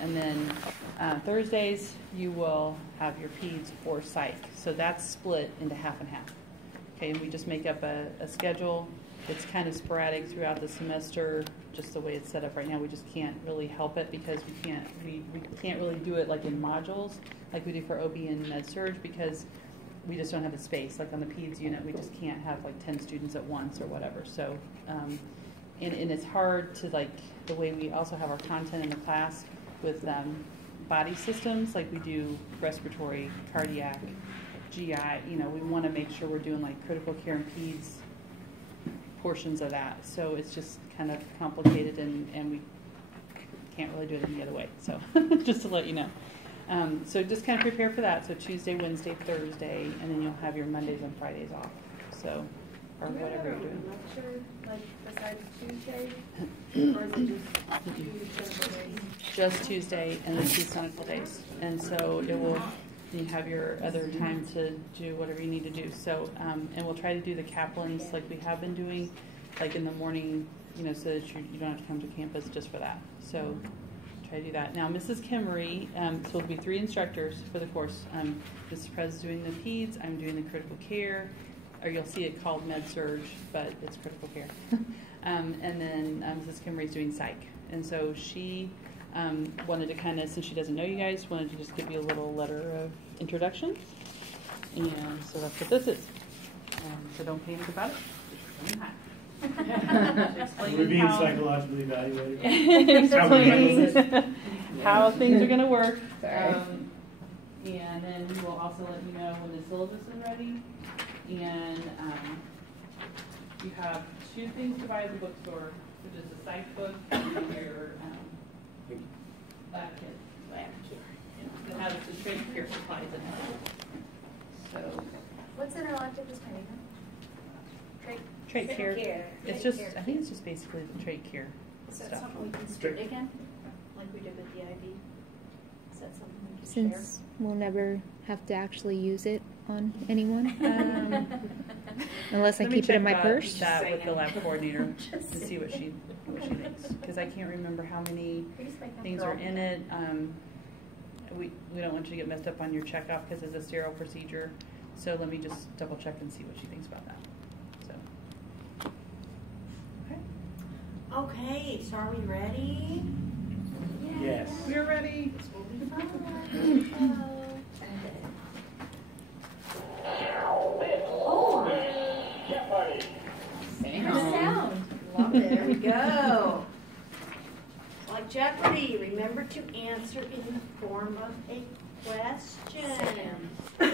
And then Thursdays, you will have your peds or psych. So that's split into half and half. Okay, and we just make up a schedule. It's kind of sporadic throughout the semester, just the way it's set up right now. We just can't really help it because we can't really do it like in modules like we do for OB and Med Surg because we just don't have the space. Like on the peds unit, we just can't have like 10 students at once or whatever. So, and it's hard to like the way we also have our content in the class with body systems, like we do respiratory, cardiac, GI. You know, we want to make sure we're doing like critical care and peds portions of that. So it's just kind of complicated and we can't really do it any other way. So just to let you know. So just kind of prepare for that. So Tuesday, Wednesday, Thursday, and then you'll have your Mondays and Fridays off. So, or whatever you're doing. Lecture, like besides Tuesday, or is it just 2 days? Just Tuesday and then 2 clinical days. And so it will, you have your other time to do whatever you need to do. So, and we'll try to do the Kaplans like we have been doing, like in the morning, you know, so that you don't have to come to campus just for that. So try to do that. Now, Mrs. Kimmery, so it'll be 3 instructors for the course. Mrs. Perez is doing the peds, I'm doing the critical care, or you'll see it called Med Surg, but it's critical care. And then Mrs. Kimmery is doing psych. And so she wanted to kind of, since she doesn't know you guys, wanted to just give you a little letter of introduction. And so that's what this is. So don't panic about it. Just hi. We're being psychologically evaluated. Explaining how things are going to work. And then we will also let you know when the syllabus is ready. And you have 2 things to buy at the bookstore, which is the psych book and your lab kit. It has the trade care supplies in it. So, What's in our elective this time? Trade care. It's just, I think it's just basically the trade care Is that stuff. something we can split again, like we did with the IB? Is that something we can Since we'll never have to actually use it on anyone, unless I keep it in my purse. That with the lab coordinator to see what she thinks, because I can't remember how many things are in it. We don't want you to get messed up on your checkoff because it's a sterile procedure. So let me just double check and see what she thinks about that. So, okay, so are we ready? Yes. We're ready. This will be fun. Oh, Jeopardy. sound. Love it. There we go. Like Jeopardy, remember to answer in the form of a question. Are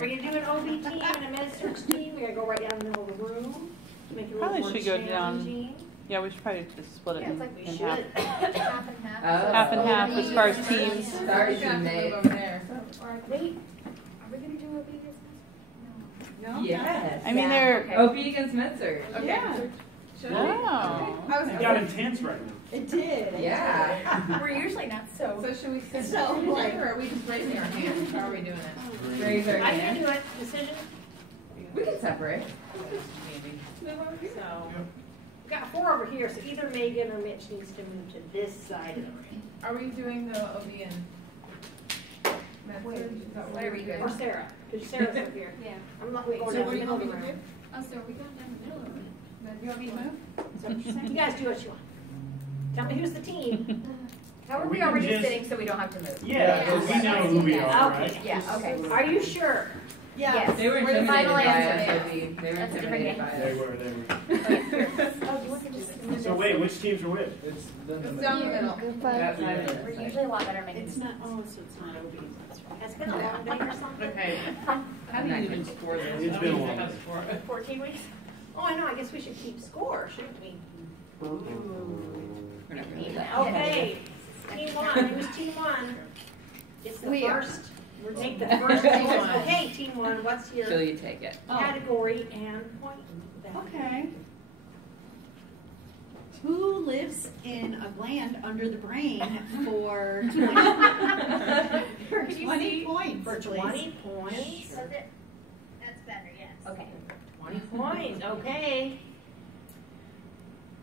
we going to do an OB team and a Med Surg team? We're going to go right down the middle of the room. Make it a little Probably more should go down. challenging. Yeah, we should probably just split it Yeah, it's like we in should. half. Half and half. Half and half as far as teams. Sorry, teammate. Wait, are we going to do OB business? No. Yes. I mean, they're. Okay. OB against Med-Surg. Okay. Yeah. Oh. It got intense right now. It did. Yeah. We're usually not so. So should we sit So, down like- or are we just raising our hands? How are we doing it? Raise our I can hand. do it. Decision. We can separate. So, we've got 4 over here, so either Megan or Mitch needs to move to this side of the ring. Are we doing the OB and Med-Surg? Is that what Where are we're we doing? Or Sarah, because Sarah's over here. Yeah. I'm not going So down what the do you middle want of me the to room. do? Oh, so we got down the middle of it. You want me to move? So you guys do what you want. Tell me who's the team. How are We we can already just- sitting so we don't have to move? Yeah, because we know who we are, Okay. right? Yeah, okay. Are you sure? Yes. They were We're the intimidated final by answer. us, OB. They were That's a different intimidated game. by They us. were. Oh, you want to just move So this? wait, which teams are which? It's down the middle. That side of it. We're usually a lot better making It's not, oh, so it's not OB. That's right. Has it been a long day or something? Okay. How do you even score this? It's been a while. 14 weeks? Oh, I know. I guess we should keep score, shouldn't we? We're not gonna do that. Okay. Team 1. Who's team 1? It's the We are. first. We'll take the first team. Okay, team 1. What's your Till you take it. category and point? Okay. Who lives in a gland under the brain for 20, for 20 points? For 20 points. That's it. That's better, yes. Okay. 20 points. Okay.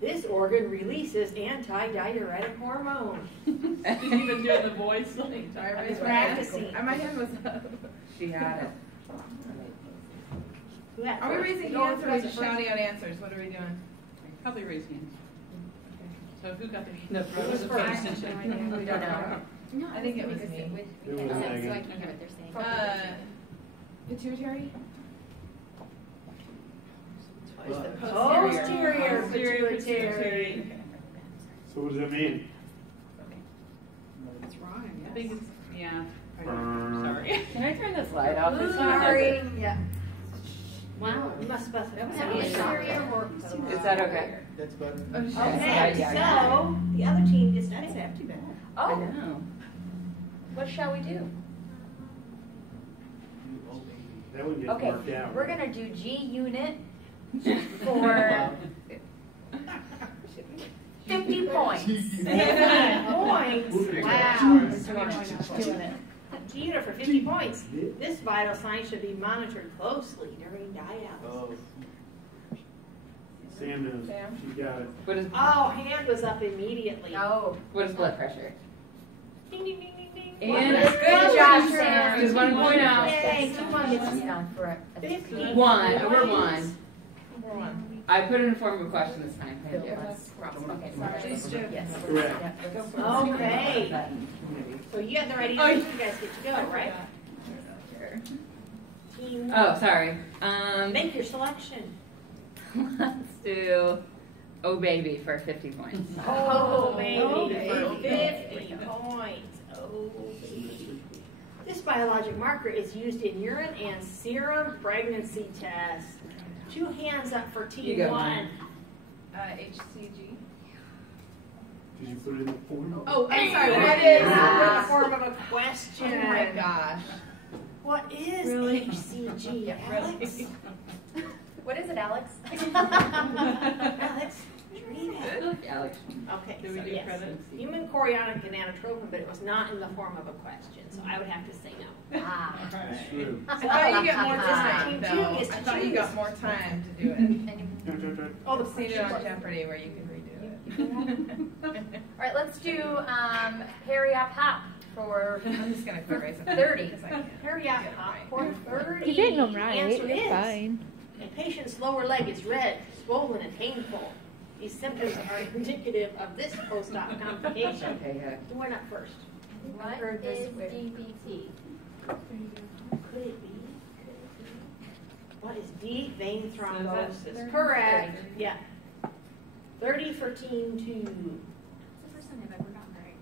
This organ releases anti-diuretic hormone. Even doing the voice like. I raised my Practicing. hand. My hand was up. She had it. Who had Are we first? raising Go hands or are we first. shouting out answers? What are we doing? Probably raise hands. So who got the? Who was first? We don't know. No, I think it was me. It was Megan. So I can hear what they're saying. Pituitary? Posterior pituitary. So what does that mean? That's wrong. I think it's, yeah. Sorry. Can I turn this light off? It's not- Sorry. Yeah. Wow, you must specify. Is that okay? That's better. Oh, shit. Okay, Yeah. so the other team gets that have too bad. I Oh, know. what shall we do? That one gets Okay, marked out. we're gonna do G unit for 50 points. 50 points. Wow. Doing it. Unit for 50 points. This vital sign should be monitored closely during dialysis. Oh. Sam knows. Sam? She got it. What is Oh, hand was up immediately. Oh, what is blood pressure? Ding, ding, ding, ding, ding. And good job, Sam. Just 1 point out. Yay, 2 points. it's down for a 50 One. Over points. 1. Number one. I put it in form of a question this time. Thank you. Okay, sorry. Yes. Correct. Okay. So you have the right answer. You guys get to go, right? Team, Oh, sorry. make your selection. Let's do Oh Baby for 50 points. Oh, baby, Oh, for baby. 50 points. Oh, baby. This biologic marker is used in urine and serum pregnancy tests. 2 hands up for You team go, 1. Mom. HCG. Did you put it in the form? Oh, I'm sorry. What What is is? in the form of a question? Oh my gosh. What is Really? HCG, Yeah, Alex? What is it, Alex? Alex, read it. Alex. Okay, Did we so do yes. credits? Human chorionic gonadotropin, but it was not in the form of a question, so I would have to say no. Ah. That's true. I thought you get more Team time, two though. gets I to thought you choose. got more time to do it. Oh, the I've seen it on question. Jeopardy where you can redo it. All right, let's do hurry up hop for I'm just gonna quit racing. 30. Because I can't. Hurry up, Get it hop right. for 30. You're getting them right. Answer You're is, fine. a patient's lower leg is red, swollen, and painful. These symptoms are indicative of this post-op complication. Okay, good. Who went up first? What Heard this is with- DVT? Could it be? What is deep vein thrombosis? 30? Correct. Yeah. 30 for team 2. It's the first time I've ever gotten right.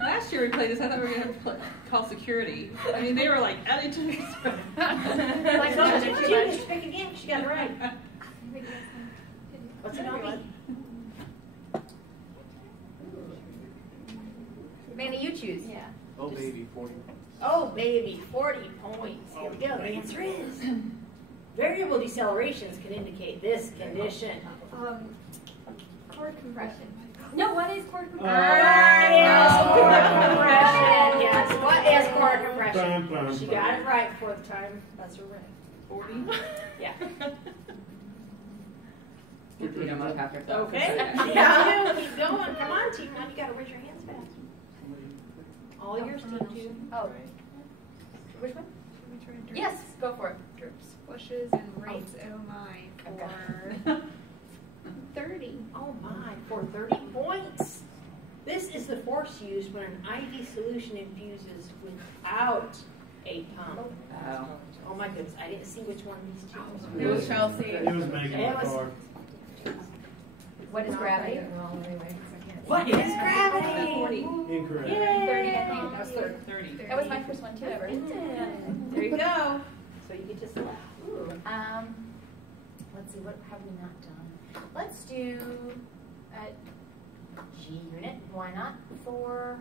Last year we played this, I thought we were going to call security. I mean, they were like, at each other. Like, oh, she gets to pick again. She got it right. What's it on me? Manny, you choose. Yeah. Oh, baby, 40. Oh, baby, 40 points. Here we go. The answer is variable decelerations can indicate this condition. Cord compression. No, what is cord What is cord compression? Yes, what is cord Bum, compression? bum, She bum. got it right before the time. That's her ring. 40? Yeah. You don't look after that. Okay. It's okay. Yeah. Keep going. Come on, team 1. You got to raise your hands fast. All yours, team 2. Oh. Which one? Yes, go for it. Drips, flushes, and rates. Oh my. For 30. Oh my, for 30 points. This is the force used when an IV solution infuses without a pump. Oh. Oh my goodness, I didn't see which one of these two. It was Chelsea. It was Megan It in the was- car. What is gravity? What is gravity? Incorrect. Yay! 30, I think. That was 30. 30. That was my first one too ever. There you go. So you get to select. Ooh, let's see, what have we not done? Let's do G unit. Why not? For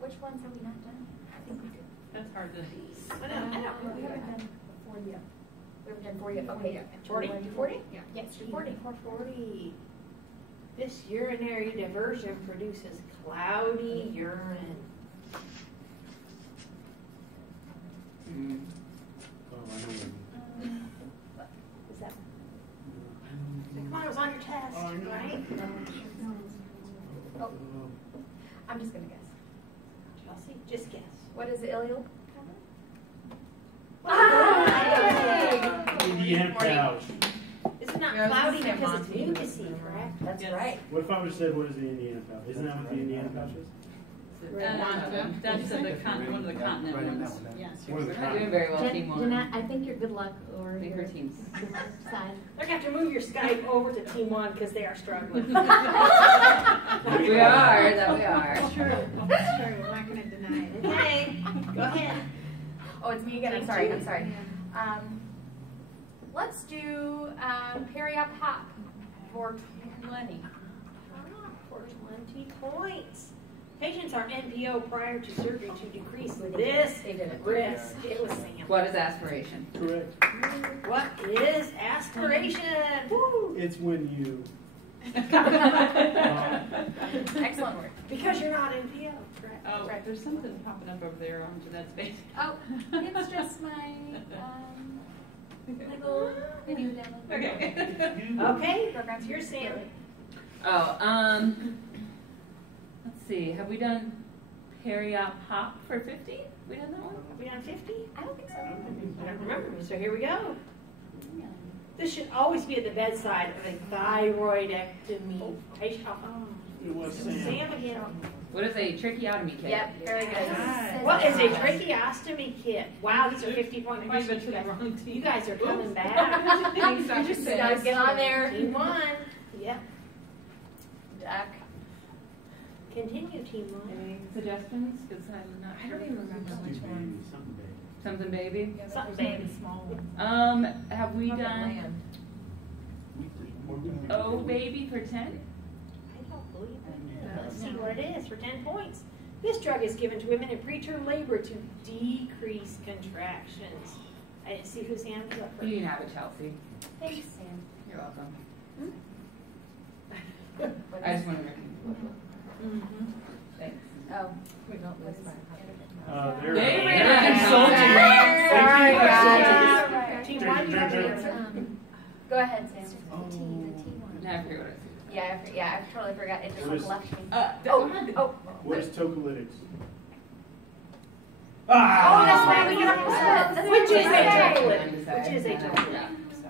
which ones have we not done? I think we did. That's hard to. I know. We haven't done 40 yet. We haven't done 40 yet. Okay, yeah. 40? Do 40? Yeah. Yes, do 40. 40. This urinary diversion produces cloudy urine. Mm. Oh, I know. Is that? I know I'm just gonna guess. Chelsea, just guess. What is the ileal? Indiana cows. It's not Yeah, I was cloudy gonna say because it's Monty. mucusy, correct? That's Yes. right. What if I would have said, what is the Indiana cow? Isn't that what the Indiana pouch is? That's one of the continent ones. Yes. One of the We're not doing very well, team one. Jeanette, I think you're good luck or I think your we're teams. side. They're gonna have to move your Skype over to Team 1 because they are struggling. We are, that we are. That's true. That's true. I'm not gonna deny it. Okay, go ahead. Oh, it's me again. I'm sorry. I'm sorry. Let's do Periop Hop for 20. For 20 points. Patients are NPO prior to surgery to decrease this risk. It was Sam. What is aspiration? Correct. What is aspiration? Woo! It's when you. Excellent word. Because you're not NPO, correct? Oh, Right. there's something popping up over there on Jeanette's face. Oh, it's just my little video download. Okay. Okay, here's Sam. Oh, let's see. Have we done Periop Hop for 50? We done that one? Are we on 50? I don't think so. I don't remember, so here we go. This should always be at the bedside of a thyroidectomy patient. It was Sam. Sam again. What is a tracheotomy kit? Yep, very good. What is a tracheostomy kit? Wow, these are 50-point Maybe questions. to the wrong team. You guys are coming back. You just gotta get on there. Team 1. Yep. Duck. Continue, Team 1. Any suggestions? Because I'm not I don't even remember which one. Something baby. Something baby? Something baby. Small one. Have we done Land. Oh Baby for 10? I don't believe it. Let's see what it is for 10 points. This drug is given to women in preterm labor to decrease contractions. I didn't see whose hand was up You first. can have it, Chelsea. Thanks, Sam. You're welcome. I just wanted to. Thanks. Oh, we don't lose by They're There you insulting. Sorry, Thank guys. Team 1, you have the answer? Go ahead, Sam. Now I forget what I said. Yeah, I totally forgot. It just What is- left me. Oh. What is tocolytics? Oh, that's right. We get That's Which is a okay. tocolytic. Which is a tocolytic. So,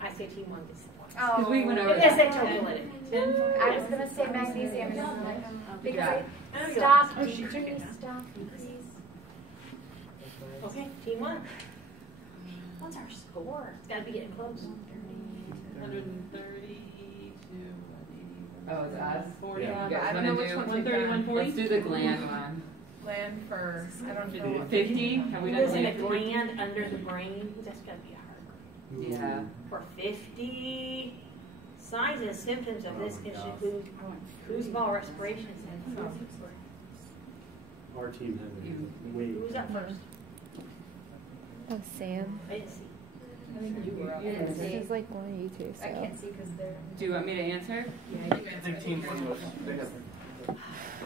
I say Team 1 gets the point. Because we went over It is that. a tocolytic. I was gonna say magnesium or something like that. Because Yeah. it stop, Oh, she took it decrease, now. stop, decrease. Okay, Team 1. What's our score? It's got to be getting close. 130 to Oh, it's us? 40. Yeah. You guys I don't wanna know which do- one's 130, 140. Let's do the gland one. Land for, I don't know. 50? Have we done Lives in a gland? gland under the brain. That's got to be a hard one. Yeah. For 50, signs and symptoms of this condition include foosball respirations and Our team had a way. Who's up first? Oh, Sam. I didn't see. I think you were up. This is like one of you two, so. I can't see because they're. Do you want me to answer? I think team 1 was.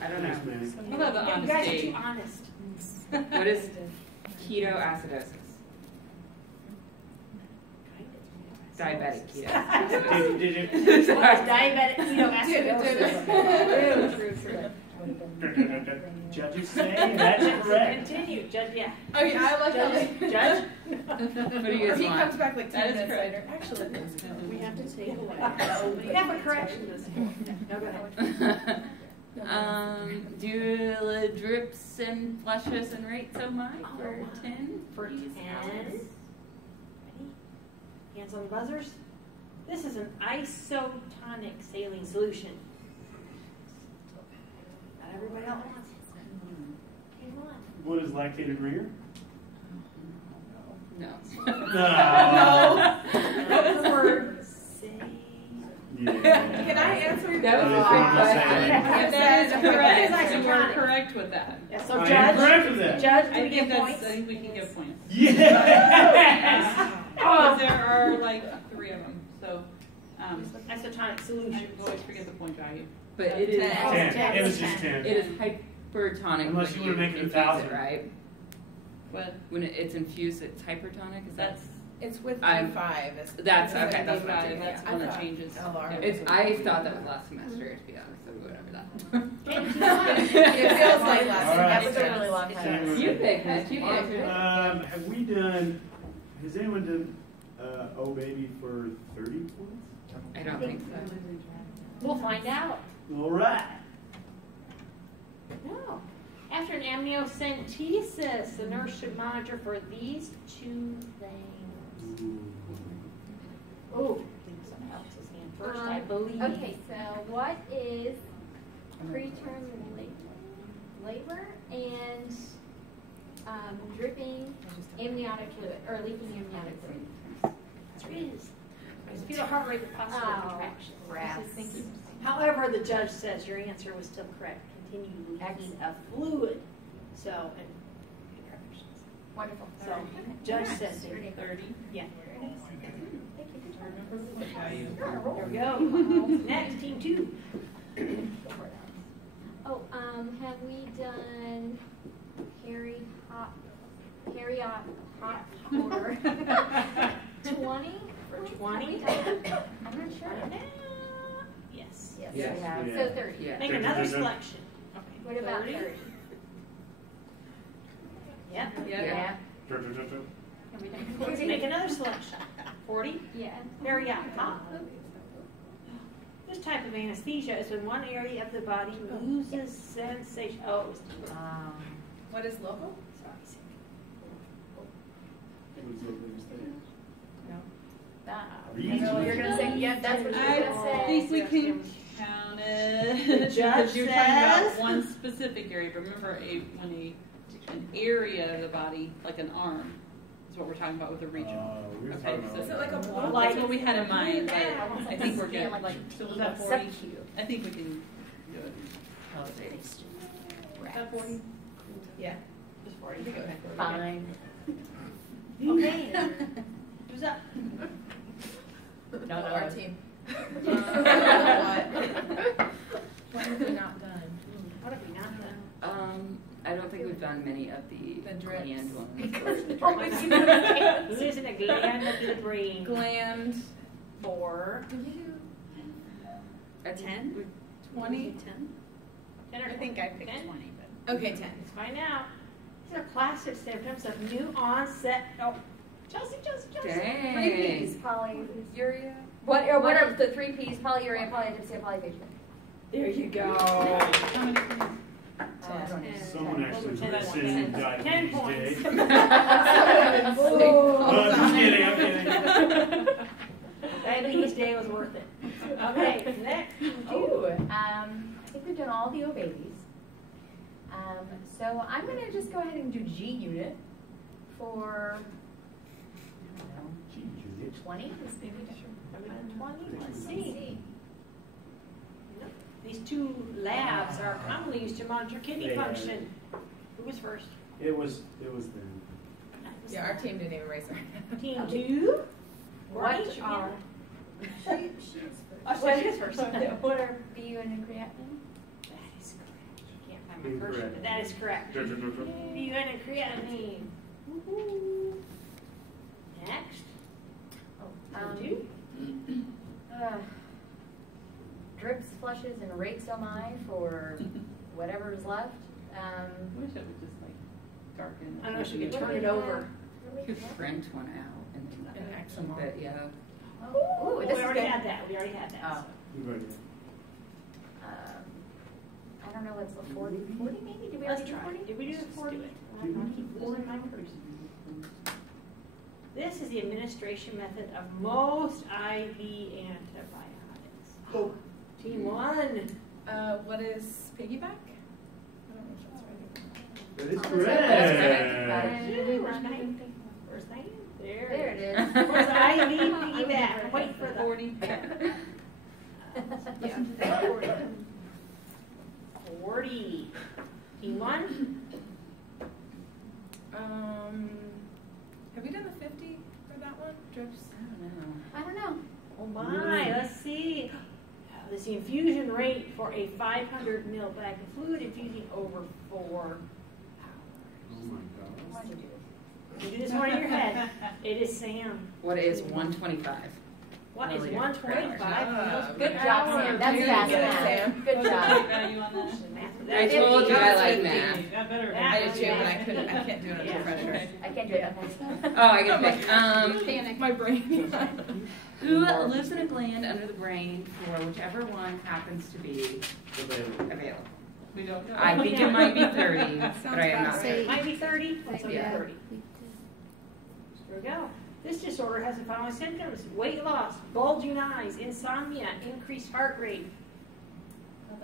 I don't know. Thanks, Manny. We'll have the You guys are honesty. too honest. What is ketoacidosis? Diabetic ketoacidosis. Did you? Diabetic ketoacidosis. Judges say that's correct. Continue, Judge. Yeah. Oh yeah, I like how Judge. they. Judge. What do you Or guys he comes want? back like 10 That is minutes correct. later. Actually, We have to take away. We have a correction this morning. No, go ahead. Do drips and flushes and rates of mine for 10? For 10. Ready? Hands on the buzzers. This is an isotonic saline solution. Not everybody else wants it. Come on. What is lactated ringer? No. What was the word? Say. Yeah. can I answer? That was a I great was gonna question. That is correct. It's And we're isotonic. correct with that. Yeah, so I am Judge. correct with that. Judge, do I we think give that's. points? I think we can give points. Yes! Because there are like 3 of them. So Isotonic I solution. always forget the point value. But it is 10. It was just 10. it is hypertonic. Unless when you wanna make it infuse 1,000. right? But When it's infused, it's hypertonic. Is that? that's It's with I'm- D5. That's okay. That's what I'm Five, thinking. that's Yeah, one I that thought- changes. Oh, Lord. I thought that was last semester, to be honest. So whatever that. It feels like last All right. semester. That was a really long time. You picked it. You answered it. Have we done, has anyone done, Oh Baby for 30 points? I don't think so. We'll find out. All right. No. After an amniocentesis, the nurse should monitor for these two things. Oh, I think someone else's hand first, I believe. Okay, so what is preterm labor and dripping amniotic fluid, or leaking amniotic fluid? There is. Fetal heart rate with possible Oh, contraction. Thank you. However, the judge says your answer was still correct. Continue leaking of fluid. So, and contractions. Wonderful. So, judge says 30. Yeah. There we go. Next, team 2. Oh, have we done Harry Hot order 20? For 20? I'm not sure. Yes. Yes, Yes. we have. Yeah. So 30. Yeah. Make another selection. Okay. What about 30? 30? Yep. Yeah. Have we done 40? Let's make another selection. 40? Yeah. Periaca. This type of anesthesia is when one area of the body loses sensation. Oh, it was What is local? I know what you're gonna say. Yeah, that's what you're I gonna say. think we can count it. The Because judge you're talking about says- one specific area, but remember an area of the body, like an arm, is what we're talking about with the regional. We were Okay, talking so about. Is it like a block? Like what we had in mind, but I think we're good. Like So was that 40? I think we can do it. Is that 40? Yeah. Just 40. Fine. Okay. Who's up? No, our team. What have we not done? What have we not done? I don't think we've done many of the drips. gland ones. Or the Oh, drips. Who isn't a gland of the brain? Gland. For A 10? 20? 10 or I think I picked 10? 20, but. Okay, 10. Let's find out. These are classic symptoms of new onset. Oh, Chelsea. Dang. 3 P's, polyuria. What are the 3 P's? Polyuria, polydipsia, polyphagia. There you go. How many things? 10. Someone actually 10 listened points. 10 Diabetes points. Day. Oh, I'm kidding, I'm kidding. Diabetes Day was worth it. Okay, next. I think we've done all the O babies. So I'm going to just go ahead and do G unit for, I don't know, 20? Maybe 20. Let's see. These two labs are commonly used to monitor kidney They are. function. Who was first? It was them. Yeah, our team didn't even raise their hand. Team 2. What Or are, each one. what She is first. what are BU and creatinine? That is correct. Can't find my first, Incorrect. but that is correct. BUN and creatinine. Woohoo. Next. Team 2. Drips, flushes, and ratesomi for whatever's left. I wish it would just like darken. I don't know if she could turn it over. You could print one out and keep it, yeah. Oh, We this is already good. had that. We already had that. Oh. Right. I don't know what's the 40 maybe? Did we Let's already do try. 40? Did we do the 40? Did we? I keep losing my person. This is the administration method of most IV antibiotics. Oh, team 1. What is piggyback? I don't know if that's right. That is Oh, correct. Where's Diane? Where's Diane? There There it is. Where's IV piggyback? Wait for the 40. Yeah. 40. Team 1. Have we done the 50 for that one? Drips? I don't know. Oh my, let's see. This is the infusion rate for a 500 ml bag of fluid infusing over 4 hours. Oh my God. Why did you do this? You do this one in your head. It is Sam. What is 125? What is Really good. 125? Good job, Sam. That's fast math. Good job. Value on that? I told you I like math. That better. I did too, but I couldn't, I can't do it Yeah. under pressure. I can't do it. Oh, I get it. Panic. My brain. Who lives in a gland under the brain for whichever one happens to be available? We don't know. I think it might be 30, but I am not Say- It might be 30. Let's look at Yeah. 30. Here we go. This disorder has the following symptoms: weight loss, bulging eyes, insomnia, increased heart rate. I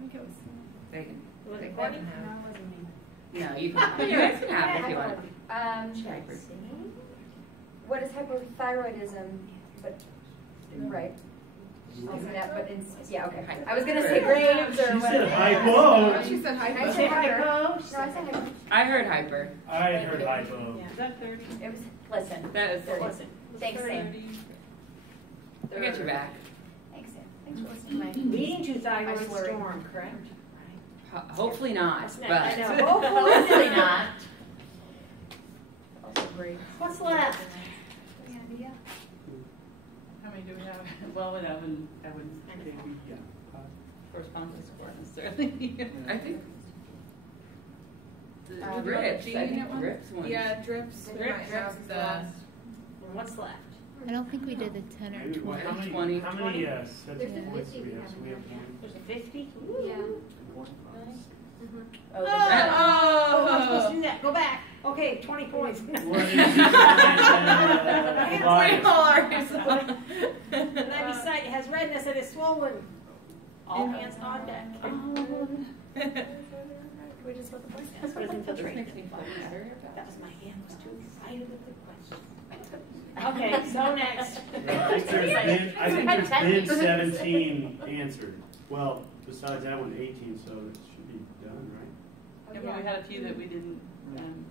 think it was. Bacon. Was it Bacon. Courtney? No, it wasn't me. No, you can. You guys can have it if you want. Let's see. What is hypothyroidism? But, right. I'll say that, but yeah, okay. I was gonna say Graves or She what. said hypo. She said I hypo. said hyper. Hypo. No, I said hyper. I heard hyper. I heard hypo. Is that 30? It was, listen. That is 30. Listen. Thanks, Sam. 30. I got your back. Thanks, Sam. Thanks for listening to my. Leading to thyroid I'm slurring. storm, correct? Hopefully not, That's but not- I know. Hopefully not. Also great. What's left? Any idea? How many do we have? Well, that wouldn't maybe correspond to score necessarily. I think The drips. G I think unit one? drips one. Yeah, drips. We might have the. And what's left? I don't think we did the 10 or Maybe, 20. how many, 20. how many sets There's of a points do 50 we have? So we have There's a 50? Yeah. one. Oh, Oh, I'm supposed to do that. Go back. Okay, 20 points. What is each divided? Let me cite, it has redness and is swollen. All hands on deck. we just let the boys That's what is This infiltrated. makes me feel better. That was my hand was too excited with the question. Okay, so next. I think there's been 17 answered. Well, besides that one, 18, so it should be done, right? Yeah, but we had a few that we didn't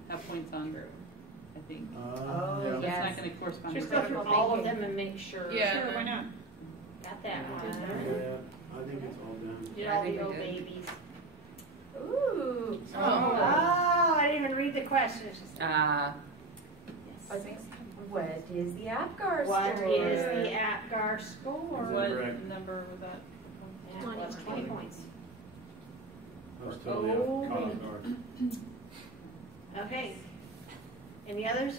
have points on, I think. Oh, That's yes. not going to correspond. Just to go through all of them and make sure. Yeah. Sure, why not? Got that Yeah, one. I think it's all done. Did I all think the we old did. babies. Ooh. Oh, I didn't even read the questions. I think. What is the APGAR score? What is the APGAR score? What Correct. number was that? Yeah, well, that's 20 points. I was totally off guard. Okay. Any others?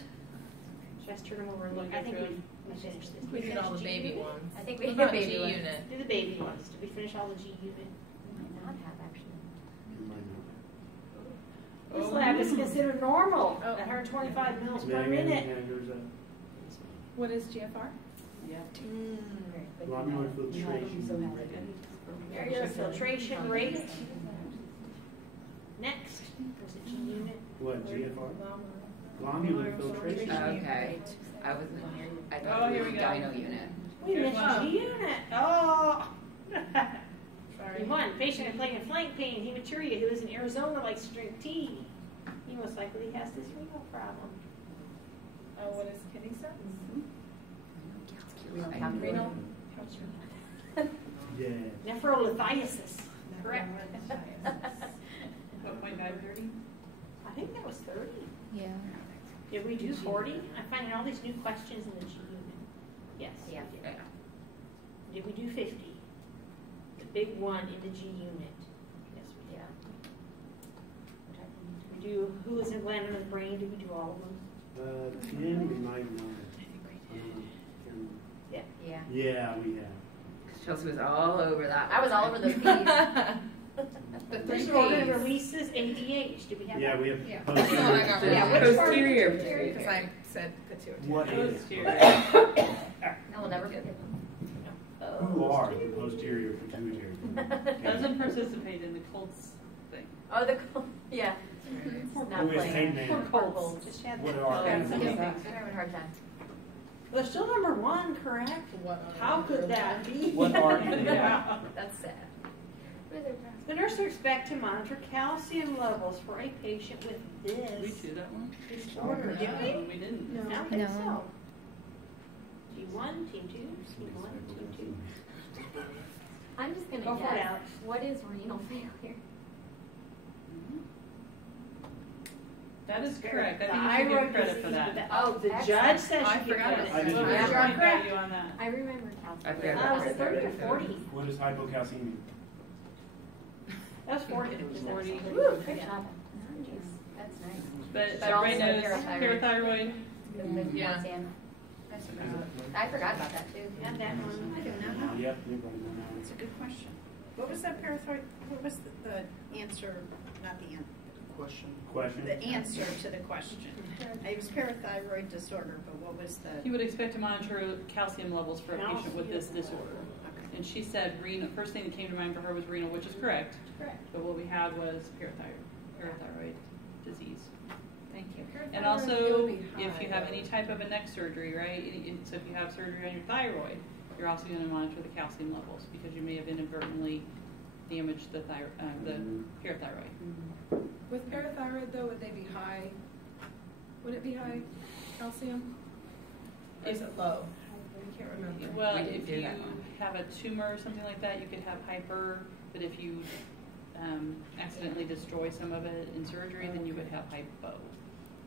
Just turn them over and look. I think we finished this. We did all the finished G baby unit? ones. I think we What did about baby G one. unit? Do the baby ones. Did we finish all the G unit? Might not have actually. You might know. This lab is considered normal at 125 mils per Megan, minute. here's a What is GFR? Yeah. glomerular filtration rate. Area filtration rate. Next, was it G unit? What, GFR? Glomerular filtration. Okay. I wasn't. I Oh, thought here it was we a go. gyno unit. We Here's mentioned one. G unit. Oh. Sorry. One, patient complaining of flank pain, hematuria, who is in Arizona, likes to drink tea. He most likely has this renal problem. What is kidney stones? Renal. Yeah. Nephrolithiasis. Correct. What, 0.930? I think that was 30. Yeah. Did we do 40? I'm finding all these new questions in the G unit. Yes. Yeah. we did. Did we do 50? The big one in the G unit. Yes, we did. Did we do who is in gland under the brain? Did we do all of them? 10, we might not. Yeah. Yeah, we have. Chelsea was all over that. I was all over those P's. The three First organ P's. releases ADH. Did we have Yeah, that? we have. Yeah. posterior. That's the one I got Yeah, wrong. which part? Posterior. Because I said pituitary. What is? No, we'll never forget them. Who are the posterior pituitary? Doesn't participate in the Colts thing. Oh, yeah. Not Who is playing. pain man? Purple. Just had What that. are Yeah, they? some I'm of that. having a hard time. Well, they're still number one, correct? What How could that be? What are they? Yeah. That's sad. The nurse will expect to monitor calcium levels for a patient with Did we this do that one? disorder. Did we? We didn't. I don't think No. so. T1, Team 2, Team 1, Team 2. I'm just gonna Go for it, guess. Alex. What is renal failure? That is correct. I think you should Thyroid give credit disease for that. with the- Oh, the Excellent. judge says I you get forgot credit. I didn't. Well, Yeah. we should Correct. grade you on that. I remember I calcium. forgot Oh, about is it 30 or thyroid, 40? What is hypocalcemia? That's 40. It's 40. Woo, good job. That's nice. But But everybody also knows parathyroid. parathyroid. Yeah. Calcium. I forgot about that too. And that one. I don't know. Yep, you probably know that. That's a good question. What was that parathyroid, what was the answer, not the answer, Question. Question? the answer to the question? It was parathyroid disorder, but what was the? You would expect to monitor calcium levels for a patient with this Calcium. disorder. And she said renal, first thing that came to mind for her was renal, which is correct. Correct. But what we had was parathyroid disease. Thank you. And also, if you have any type of a neck surgery, right? So if you have surgery on your thyroid, you're also going to monitor the calcium levels because you may have inadvertently damaged the parathyroid. With parathyroid though, would they be high? Would it be high calcium? Or is it low? I can't remember. Well, We didn't if do you that one. have a tumor or something like that, you could have hyper. But if you accidentally destroy some of it in surgery, then you would have hypo,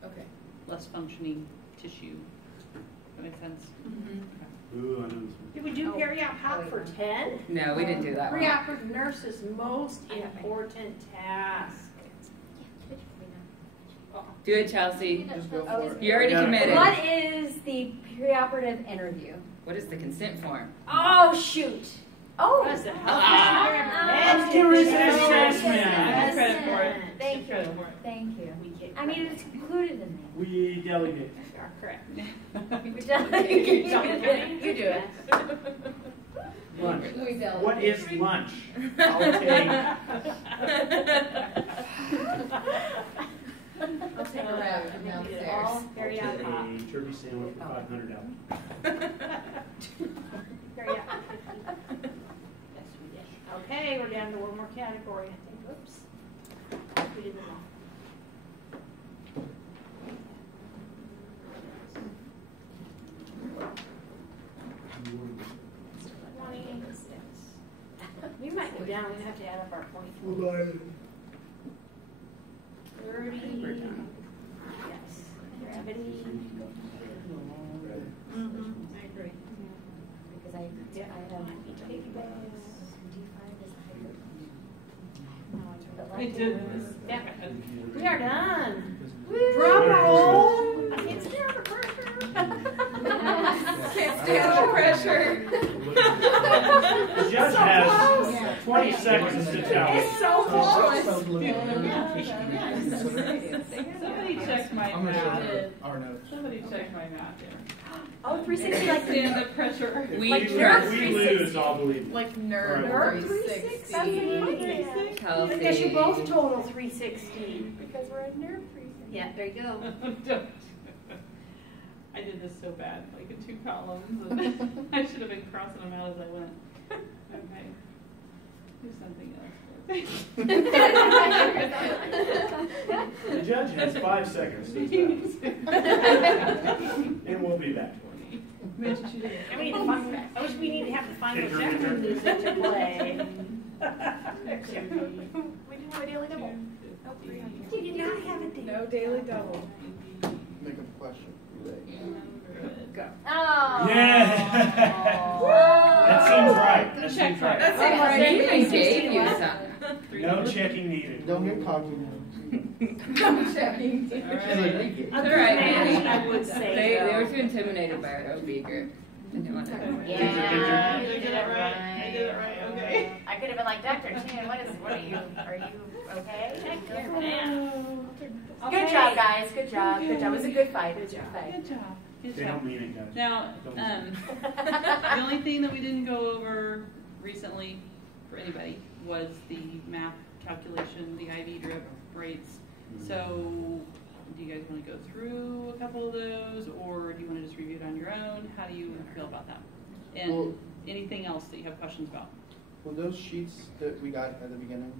Okay. less functioning tissue. That makes sense? Ooh, I know this one. Did we do periop pop for 10? No, we didn't do that one. Preoperative nurse's most important task. Do it, Chelsea. Just go for it. You already Yeah. committed. What is the preoperative interview? What is the consent form? Oh, shoot. Oh. What's the health Ah. Accurate assessment? assessment. I give credit for it. Thank Give credit you. for it. Thank you. We get I mean, credit. it's included in We delegate. You are correct. there. You You do it. Lunch. We delegate. What is lunch? I'll take. I'll take a wrap from downstairs. All periop pop. A turkey sandwich for $500. Periop. Yes, we did. Okay, we're down to one more category, I think. Oops. We did them all. We might go down, we have to add up our points. 30. Yes. Gravity. I agree. Because I have We did this. Yeah. We are done. Drum roll. I can't stand the pressure. Can't stand the pressure. The judge has 20 seconds to tell. It's so close. Somebody check my I'm gonna show math. you our notes. Somebody check my math here. Oh, 360 like the Stand the pressure. If We we trust- lose, I'll believe it. Like nerd Alright. 360. Chelsea. Because you both total 360. because we're a nerd freak. Yeah, there you go. Don't. I did this so bad, like in 2 columns. And I should have been crossing them out as I went. Okay. Do something else. The judge has 5 seconds to tell. And we'll be back. I mean, I wish we need to have the final Jeopardy music to play. We didn't have a daily double. You did not have a date. No daily double. Make up a question. Go. Oh. Yeah. That seems right. That seems right. That's Oh, it, right? They even gave you some. No checking needed. Don't get cocky now. I'm checking. She's like, "Read it." All right, Manny. I would say They so. were too intimidated by our OB group. They didn't want to. Yeah, You did it right. I did it right. Okay. I could have been like, Dr. Chan, what are you okay? Good job, guys. Good job. Good job. It was a good fight. It was a good fight. Good job. Good They job. don't mean it, guys. Now, the only thing that we didn't go over recently for anybody was the math calculation, the IV drip rates. So, do you guys want to go through a couple of those, or do you want to just review it on your own? How do you feel about that? And Well- anything else that you have questions about? Well, those sheets that we got at the beginning,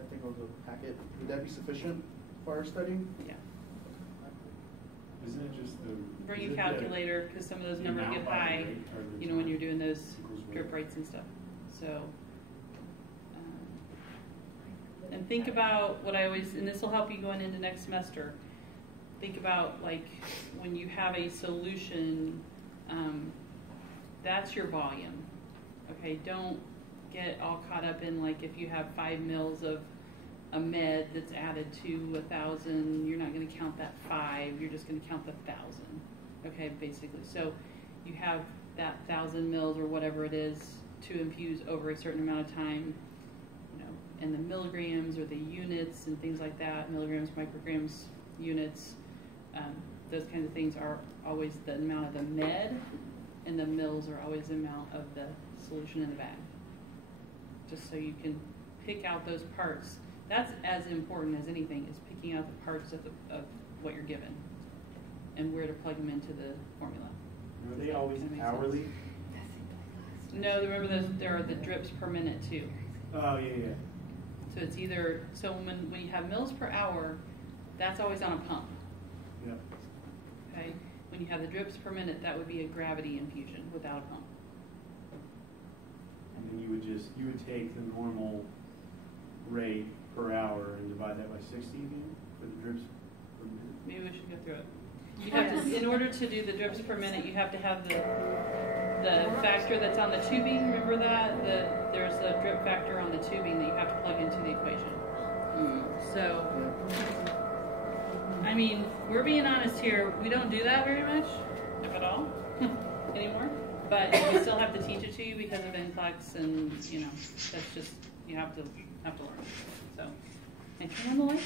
I think of the packet, would that be sufficient for our study? Yeah. Isn't it just the... Bring is a it calculator, because some of those the numbers amount get by the high, rate or the you know, when time you're doing those equals what? drip rates and stuff. So, and think about what I always, and this will help you going into next semester. think about like when you have a solution, that's your volume. Okay, don't get all caught up in like if you have 5 mils of a med that's added to 1,000, you're not going to count that 5, you're just going to count the 1,000. Okay, basically. So you have that 1,000 mils or whatever it is to infuse over a certain amount of time, you know, and the milligrams or the units and things like that, milligrams, micrograms, units, those kinds of things are always the amount of the med, and the mils are always the amount of the solution in the bag. Just so you can pick out those parts. That's as important as anything, is picking out the parts of what you're given and where to plug them into the formula. Are they always hourly? No, remember there are the drips per minute too. Oh, yeah. So it's either, so when you have mils per hour, that's always on a pump. Yeah. Okay? When you have the drips per minute, that would be a gravity infusion without a pump. And then you would take the normal rate per hour and divide that by 60 again for the drips per minute. Maybe we should go through it. You have to, in order to do the drips per minute, you have to have the factor that's on the tubing. Remember that? There's a drip factor on the tubing that you have to plug into the equation. So, I mean, we're being honest here. We don't do that very much, if at all, anymore. But we still have to teach it to you because of NCLEX, and you know, that's just you have to learn. So, I turn on the light.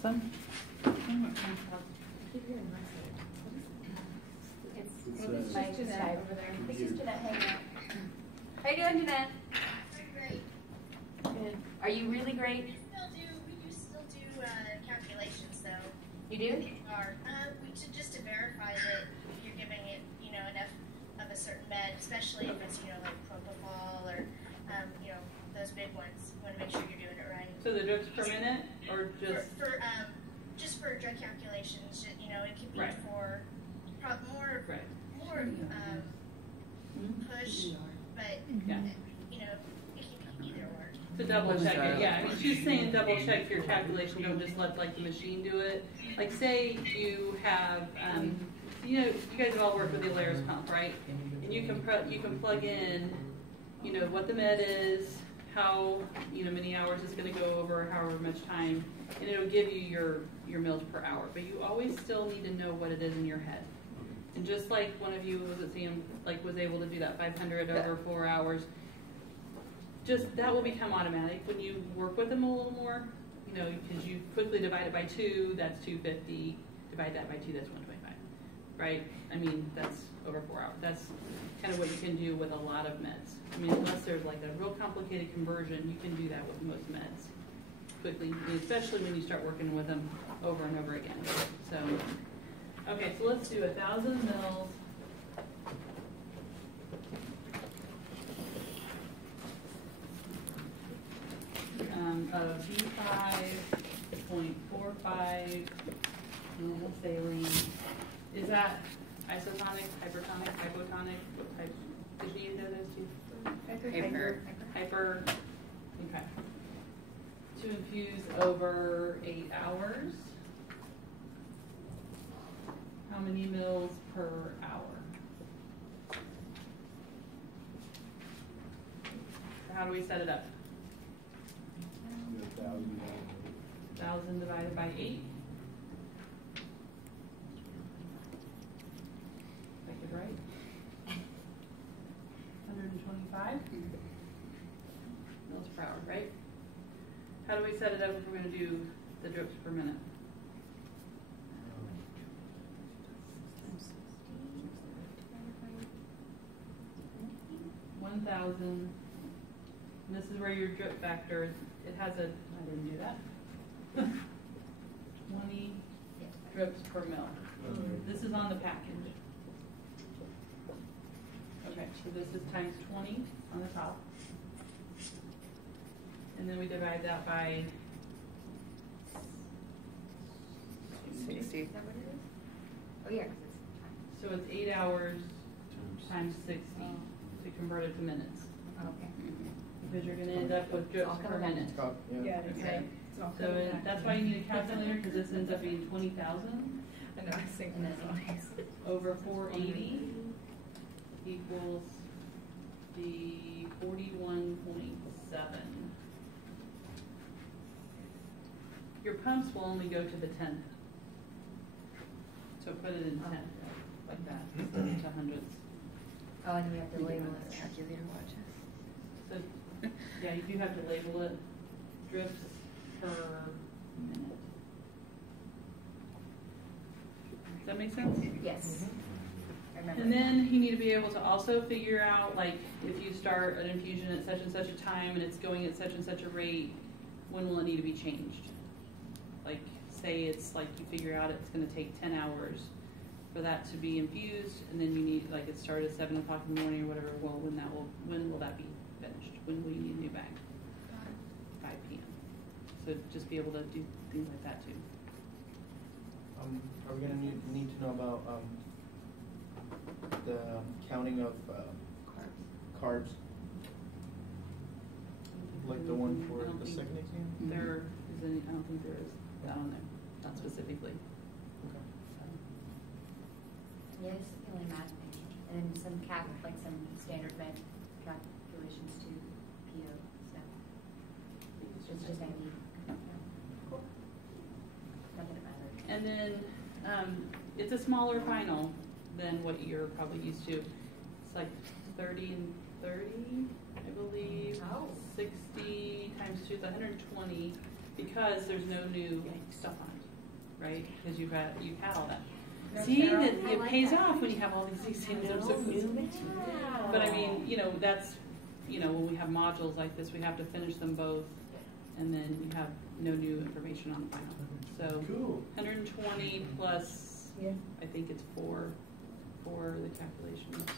Some. It's my side over there. This is Jeanette hanging out. How you doing, Jeanette? Great. Good. Are you really great? We still do calculations, though. You do? Just to verify that you're giving it, enough of a certain med, especially if it's, like propofol or, those big ones. You want to make sure you're doing it right. So the drips per minute, or just just for drug calculations, it could be right. for more right. push, but yeah. It can be either or. To double check it, yeah. I mean, she's saying double check your calculation. Don't just let like the machine do it. Like, say you have, you guys have all worked with the Alaris pump, right? And you can plug in, what the med is, how many hours it's going to go over, however much time, and it'll give you your mils per hour. But you always still need to know what it is in your head. And just like one of you was able to do that 500 over 4 hours. Just that will become automatic when you work with them a little more, because you quickly divide it by 2, that's 250. Divide that by 2, that's 125, right? I mean, that's over 4 hours. That's kind of what you can do with a lot of meds. I mean, unless there's like a real complicated conversion, you can do that with most meds quickly, especially when you start working with them over and over again. So, okay, so let's do 1,000 mils. Of B5.45 saline. Is that isotonic, hypertonic, hypotonic? What type? Did you know those two? Hyper. Okay. To infuse over 8 hours. How many mils per hour? How do we set it up? 1,000 divided by 8. Make it right. 125 mils per hour, right? How do we set it up if we're going to do the drips per minute? 1,000. And this is where your drip factor, it has a, I didn't do that. 20 drips per mil. This is on the package. Okay, so this is times 20 on the top. And then we divide that by 60. Is that what it is? Oh, yeah. So it's 8 hours times 60 to convert it to minutes. Okay. because you're gonna end up with drips per minute. Yeah. Okay, so that's why you need a calculator, because this ends up being 20,000 I know, I think that's over 480 equals the 41.7. Your pumps will only go to the 10th. So put it in 10th, like that, instead of to hundreds. Oh, and we have to label it. Calculator watches. So, yeah, you do have to label it drifts per minute. Does that make sense? Yes. I remember. And then you need to be able to also figure out, like, if you start an infusion at such and such a time and it's going at such and such a rate, when will it need to be changed? Like, say it's like you figure out it's going to take 10 hours for that to be infused, and then you need, like, it started at 7 o'clock in the morning or whatever. Well, when will that be finished? When will you need a new bag? 5 p.m. So just be able to do things like that too. Are we going to need to know about the counting of carbs? Like the one for the second exam? There is any, I don't think there is that on there, not specifically. Okay. Yeah, this is the only math thing. And some like some standard med calculations too, PO, so. It's just I need. Cool. Not that it matters. And then it's a smaller final than what you're probably used to. It's like 30 and 30, I believe. Oh. 60 times 2 is 120, because there's no new stuff on it, right? Because you've had all that. See, that it pays off when you have all these exams. But I mean, that's, when we have modules like this, we have to finish them both, and then we have no new information on the final. So Cool. 120 plus, I think it's 4 for the calculations.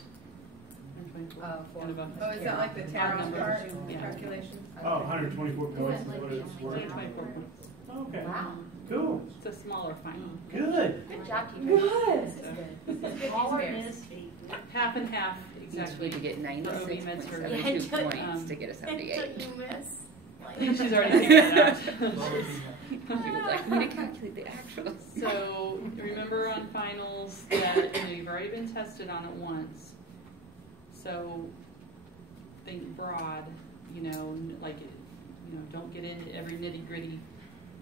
124. Four. Oh, is that like the tarot part calculation? Oh, 124 points is what it's worth. 124 points. Okay. Wow. Cool. It's a smaller final. Good. Good job, teacher. Good. This is good. This is good All our news bears. ministry. Half and half, Each exactly. need to get The OB meds for 96.72 um, points to get a 78. You miss. She's already figured it out. She was like, I need to calculate the actuals. So remember on finals that you've already been tested on it once. So think broad, don't get into every nitty gritty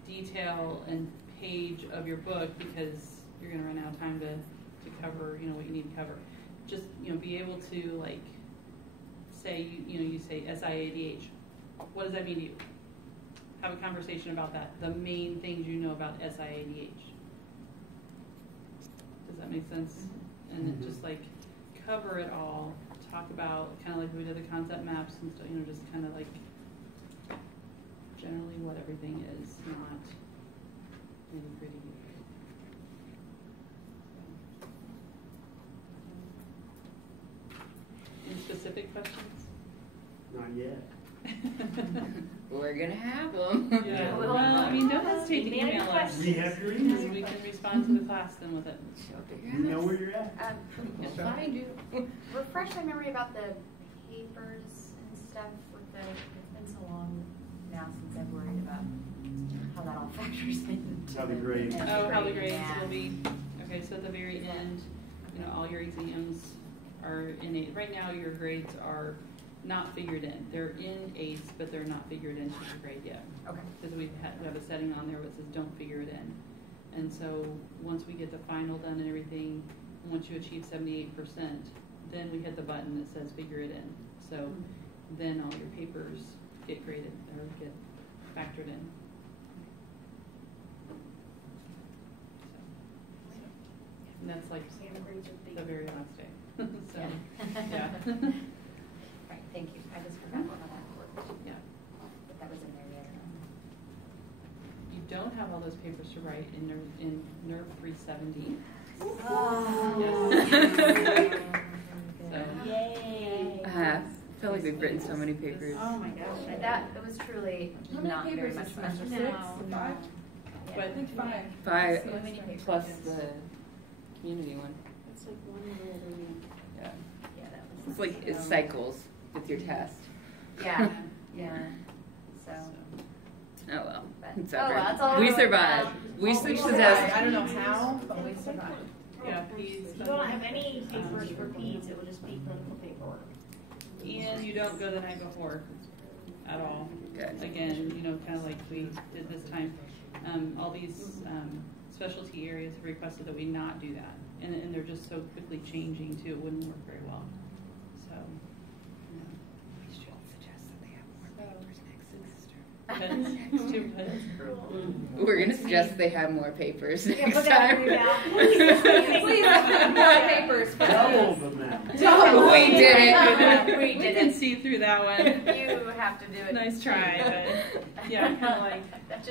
detail and page of your book, because you're going to run out of time to cover, what you need to cover. Just, be able to, like, say, you say SIADH. What does that mean to you? Have a conversation about that. The main things you know about SIADH. Does that make sense? And then just, like, cover it all. Talk about kind of like we did the concept maps and stuff, just kind of like generally what everything is, not nitty gritty. Any specific questions? Not yet. We're going to have them. Yeah. Well, I mean, don't hesitate to email us. We have your Because email. we can respond to the class then with it. You know where you're at. Find you. Refresh my memory about the papers and stuff with the, it's been so long now since I've worried about how that all factors in. How the grades. Oh, how the grades will be. Okay, so at the very end, all your exams are in a, right now your grades are not figured in. They're in ACE, but they're not figured into your grade yet. Okay. Because we have a setting on there that says don't figure it in. And so once we get the final done and everything, once you achieve 78%, then we hit the button that says figure it in. So then all your papers get graded or get factored in. And that's like the very last day. So, yeah. Right, thank you. I just forgot how that worked. Yeah. If that was in there yet or not. You don't have all those papers to write in NERV 370. Oh. So, Yay. I feel like we've written so many papers. Oh my gosh. That, it was truly How many not very papers much is fun. semester? 6 or 5? but I think 5. 5 So many papers. plus the community one. It's like one year every week. Yeah. Yeah, that was. It's like it cycles with your test. Yeah. Yeah. So. Oh well, it's Oh, over. well, that's all We we're survived. about. We Well, we switched survived. to I don't know how, but we survived. Yeah, peas. If you don't have any papers for peds, it will just be clinical paperwork. And you don't go the night before at all. Good. Again, you know, kind of like we did this time. All these specialty areas have requested that we not do that. And they're just so quickly changing too, it wouldn't work very well. So, We should suggest that they have more papers next It's too much. semester. We're gonna suggest they have more papers Yeah, next put that time. in your Please, more papers. Double the amount. We did it. We We did can it. see through that one. You have to do it. Nice try, but yeah, kind of like. That's just